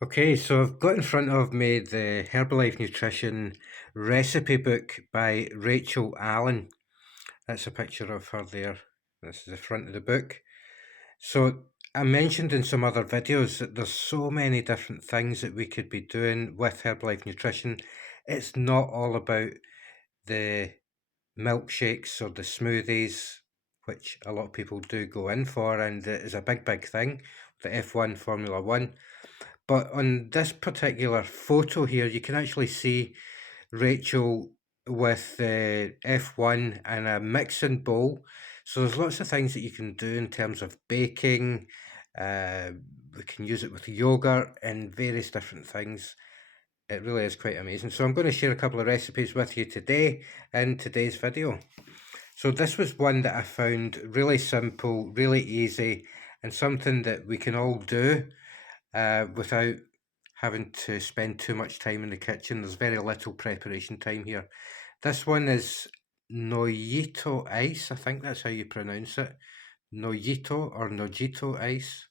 Okay, so I've got in front of me the Herbalife Nutrition recipe book by Rachel Allen. That's a picture of her there. This is the front of the book. So I mentioned in some other videos that there's so many different things that we could be doing with Herbalife Nutrition. It's not all about the milkshakes or the smoothies, which a lot of people do go in for, and it is a big, big thing, the F1 Formula One. But on this particular photo here, you can actually see Rachel with the F1 and a mixing bowl. So there's lots of things that you can do in terms of baking. We can use it with yogurt and various different things. It really is quite amazing. So I'm going to share a couple of recipes with you today in today's video. So this was one that I found really simple, really easy, and something that we can all do without having to spend too much time in the kitchen. There's very little preparation time here. This one is Nojito ice. I think that's how you pronounce it. Nojito or Nojito ice.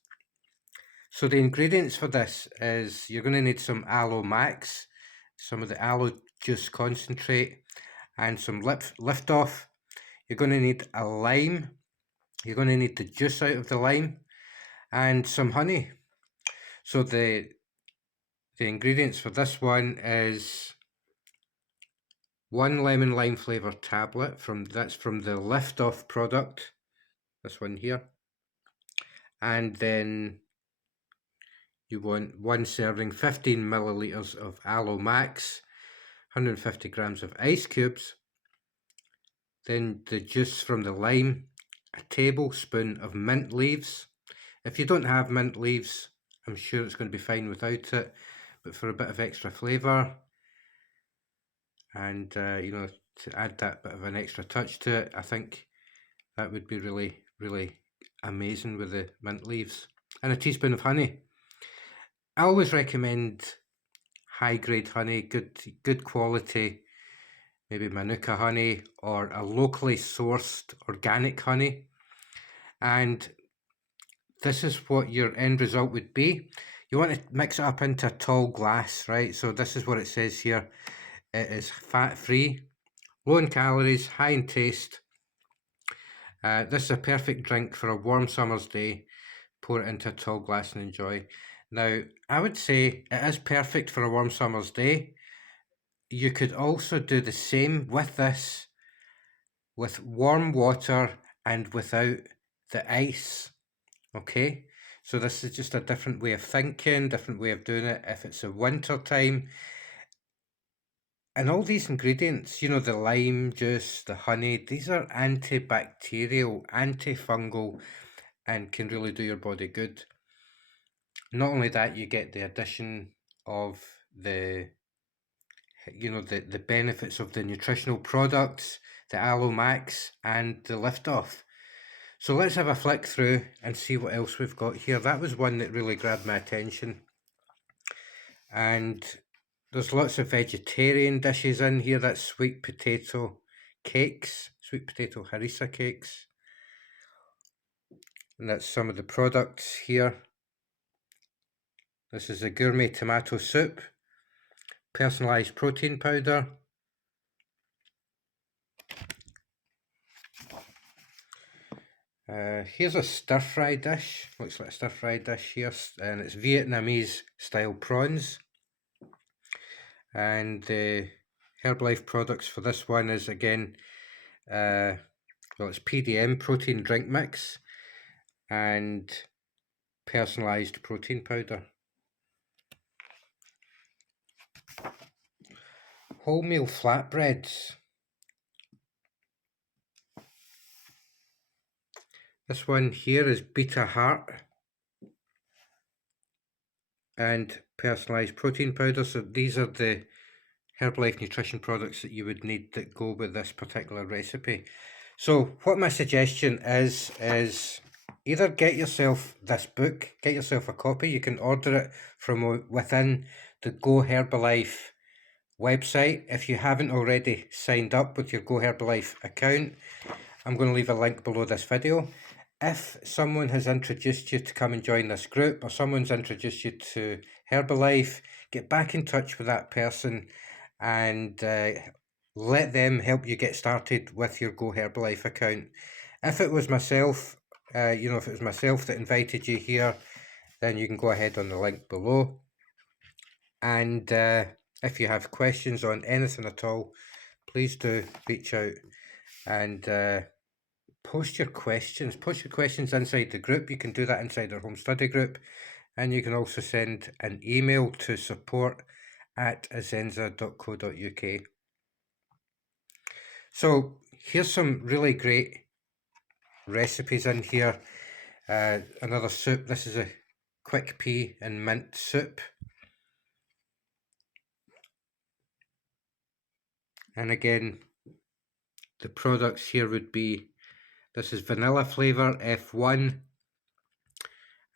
So the ingredients for this is you're going to need some aloe max, some of the aloe juice concentrate, and some lift off. You're going to need a lime. You're going to need the juice out of the lime and some honey. So the ingredients for this one is one lemon lime flavour tablet that's from the Lift Off product, this one here. And then you want one serving, 15 millilitres of aloe max, 150 grams of ice cubes, then the juice from the lime, a tablespoon of mint leaves. If you don't have mint leaves, I'm sure it's going to be fine without it, but for a bit of extra flavour and to add that bit of an extra touch to it, I think that would be really, really amazing with the mint leaves. And a teaspoon of honey. I always recommend high grade honey, good quality, maybe Manuka honey or a locally sourced organic honey. And this is what your end result would be. You want to mix it up into a tall glass, right? So this is what it says here. It is fat free, low in calories, high in taste. This is a perfect drink for a warm summer's day. Pour it into a tall glass and enjoy. Now, I would say it is perfect for a warm summer's day. You could also do the same with this, with warm water and without the ice. Okay, so this is just a different way of thinking, different way of doing it. If it's a winter time, and all these ingredients, the lime juice, the honey, these are antibacterial, antifungal, and can really do your body good. Not only that, you get the addition of the benefits of the nutritional products, the aloe max, and the lift off. So let's have a flick through and see what else we've got here. That was one that really grabbed my attention. And there's lots of vegetarian dishes in here. That's sweet potato cakes, sweet potato harissa cakes. And that's some of the products here. This is a gourmet tomato soup, personalised protein powder. Here's a stir-fry dish. Looks like a stir-fry dish here, and it's Vietnamese style prawns. And the Herbalife products for this one is again, it's PDM, protein drink mix, and personalised protein powder. Wholemeal flatbreads. This one here is Beta Heart and personalised protein powder. So these are the Herbalife Nutrition products that you would need that go with this particular recipe. So what my suggestion is either get yourself this book, get yourself a copy. You can order it from within the Go Herbalife website. If you haven't already signed up with your Go Herbalife account, I'm going to leave a link below this video. If someone has introduced you to come and join this group, or someone's introduced you to Herbalife, get back in touch with that person and let them help you get started with your Go Herbalife account. If it was myself, if it was myself that invited you here, then you can go ahead on the link below. And if you have questions on anything at all, please do reach out and post your questions. Post your questions inside the group. You can do that inside our home study group. And you can also send an email to support@azenza.co.uk. So here's some really great recipes in here. Another soup. This is a quick pea and mint soup. And again, the products here would be, this is vanilla flavour F1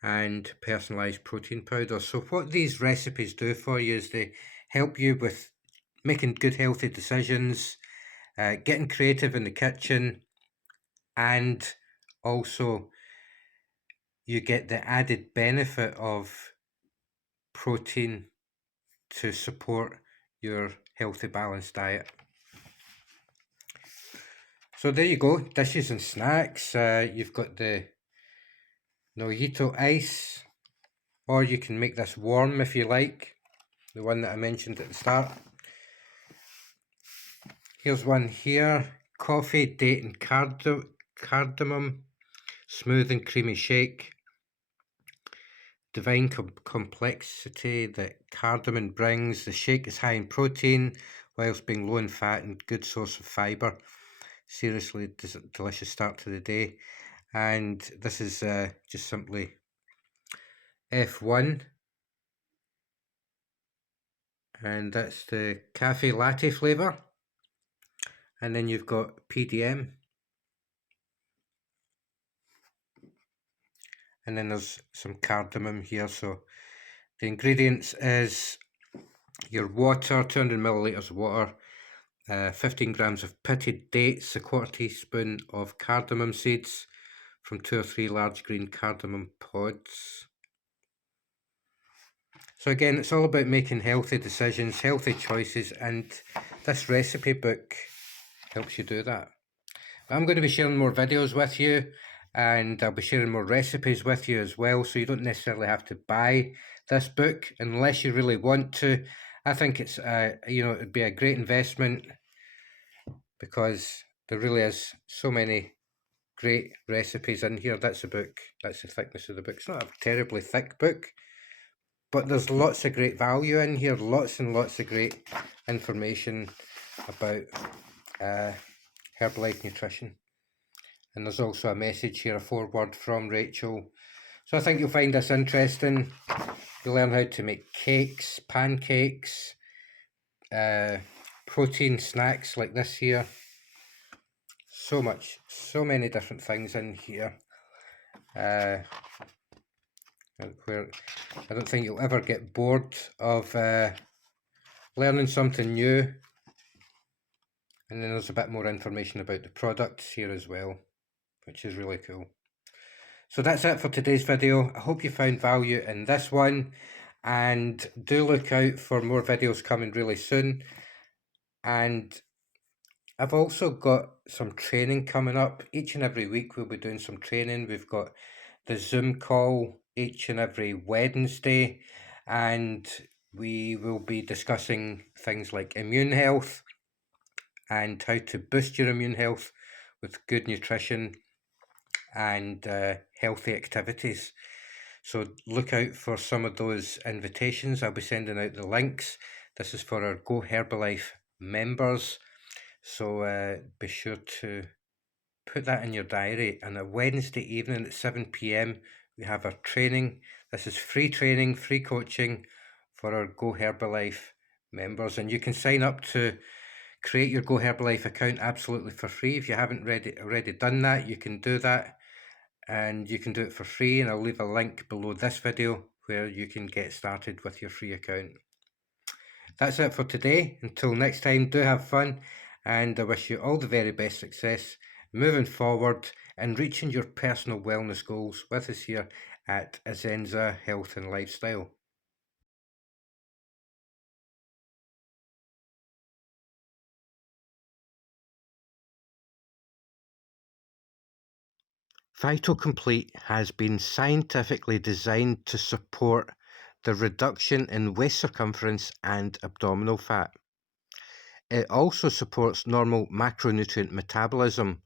and personalised protein powder. So what these recipes do for you is they help you with making good healthy decisions, getting creative in the kitchen, and also you get the added benefit of protein to support your healthy balanced diet. So there you go, dishes and snacks. You've got the Nojito ice, or you can make this warm if you like, the one that I mentioned at the start. Here's one here, coffee, date and cardamom, smooth and creamy shake. Divine complexity that cardamom brings. The shake is high in protein whilst being low in fat and good source of fibre. Seriously delicious start to the day. And this is just simply F1, and that's the cafe latte flavour. And then you've got PDM, and then there's some cardamom here. So the ingredients is your water, 200 millilitres of water, 15 grams of pitted dates, a quarter teaspoon of cardamom seeds from 2 or 3 large green cardamom pods. So again, it's all about making healthy decisions, healthy choices, and this recipe book helps you do that. I'm going to be sharing more videos with you, and I'll be sharing more recipes with you as well, so you don't necessarily have to buy this book unless you really want to. I think it's it'd be a great investment because there really is so many great recipes in here. That's the book. That's the thickness of the book. It's not a terribly thick book, but there's lots of great value in here, lots and lots of great information about Herbalife Nutrition. And there's also a message here, a foreword from Rachel. So I think you'll find this interesting. You'll learn how to make cakes, pancakes, protein snacks like this here. So many different things in here. Where I don't think you'll ever get bored of learning something new. And then there's a bit more information about the products here as well, which is really cool. So that's it for today's video. I hope you found value in this one, and do look out for more videos coming really soon. And I've also got some training coming up. Each and every week we'll be doing some training. We've got the Zoom call each and every Wednesday, and we will be discussing things like immune health and how to boost your immune health with good nutrition and healthy activities. So look out for some of those invitations. I'll be sending out the links. This is for our Go Herbalife members. So be sure to put that in your diary. And a Wednesday evening at 7 p.m, we have our training. This is free training, free coaching for our Go Herbalife members. And you can sign up to create your Go Herbalife account absolutely for free. If you haven't already done that, you can do that. And you can do it for free. And I'll leave a link below this video where you can get started with your free account. That's it for today. Until next time, do have fun. And I wish you all the very best success moving forward and reaching your personal wellness goals with us here at Azenza Health and Lifestyle. Vital Complete has been scientifically designed to support the reduction in waist circumference and abdominal fat. It also supports normal macronutrient metabolism,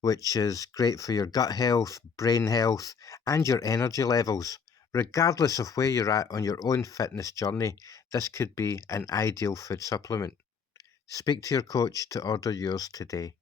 which is great for your gut health, brain health, and your energy levels. Regardless of where you're at on your own fitness journey, this could be an ideal food supplement. Speak to your coach to order yours today.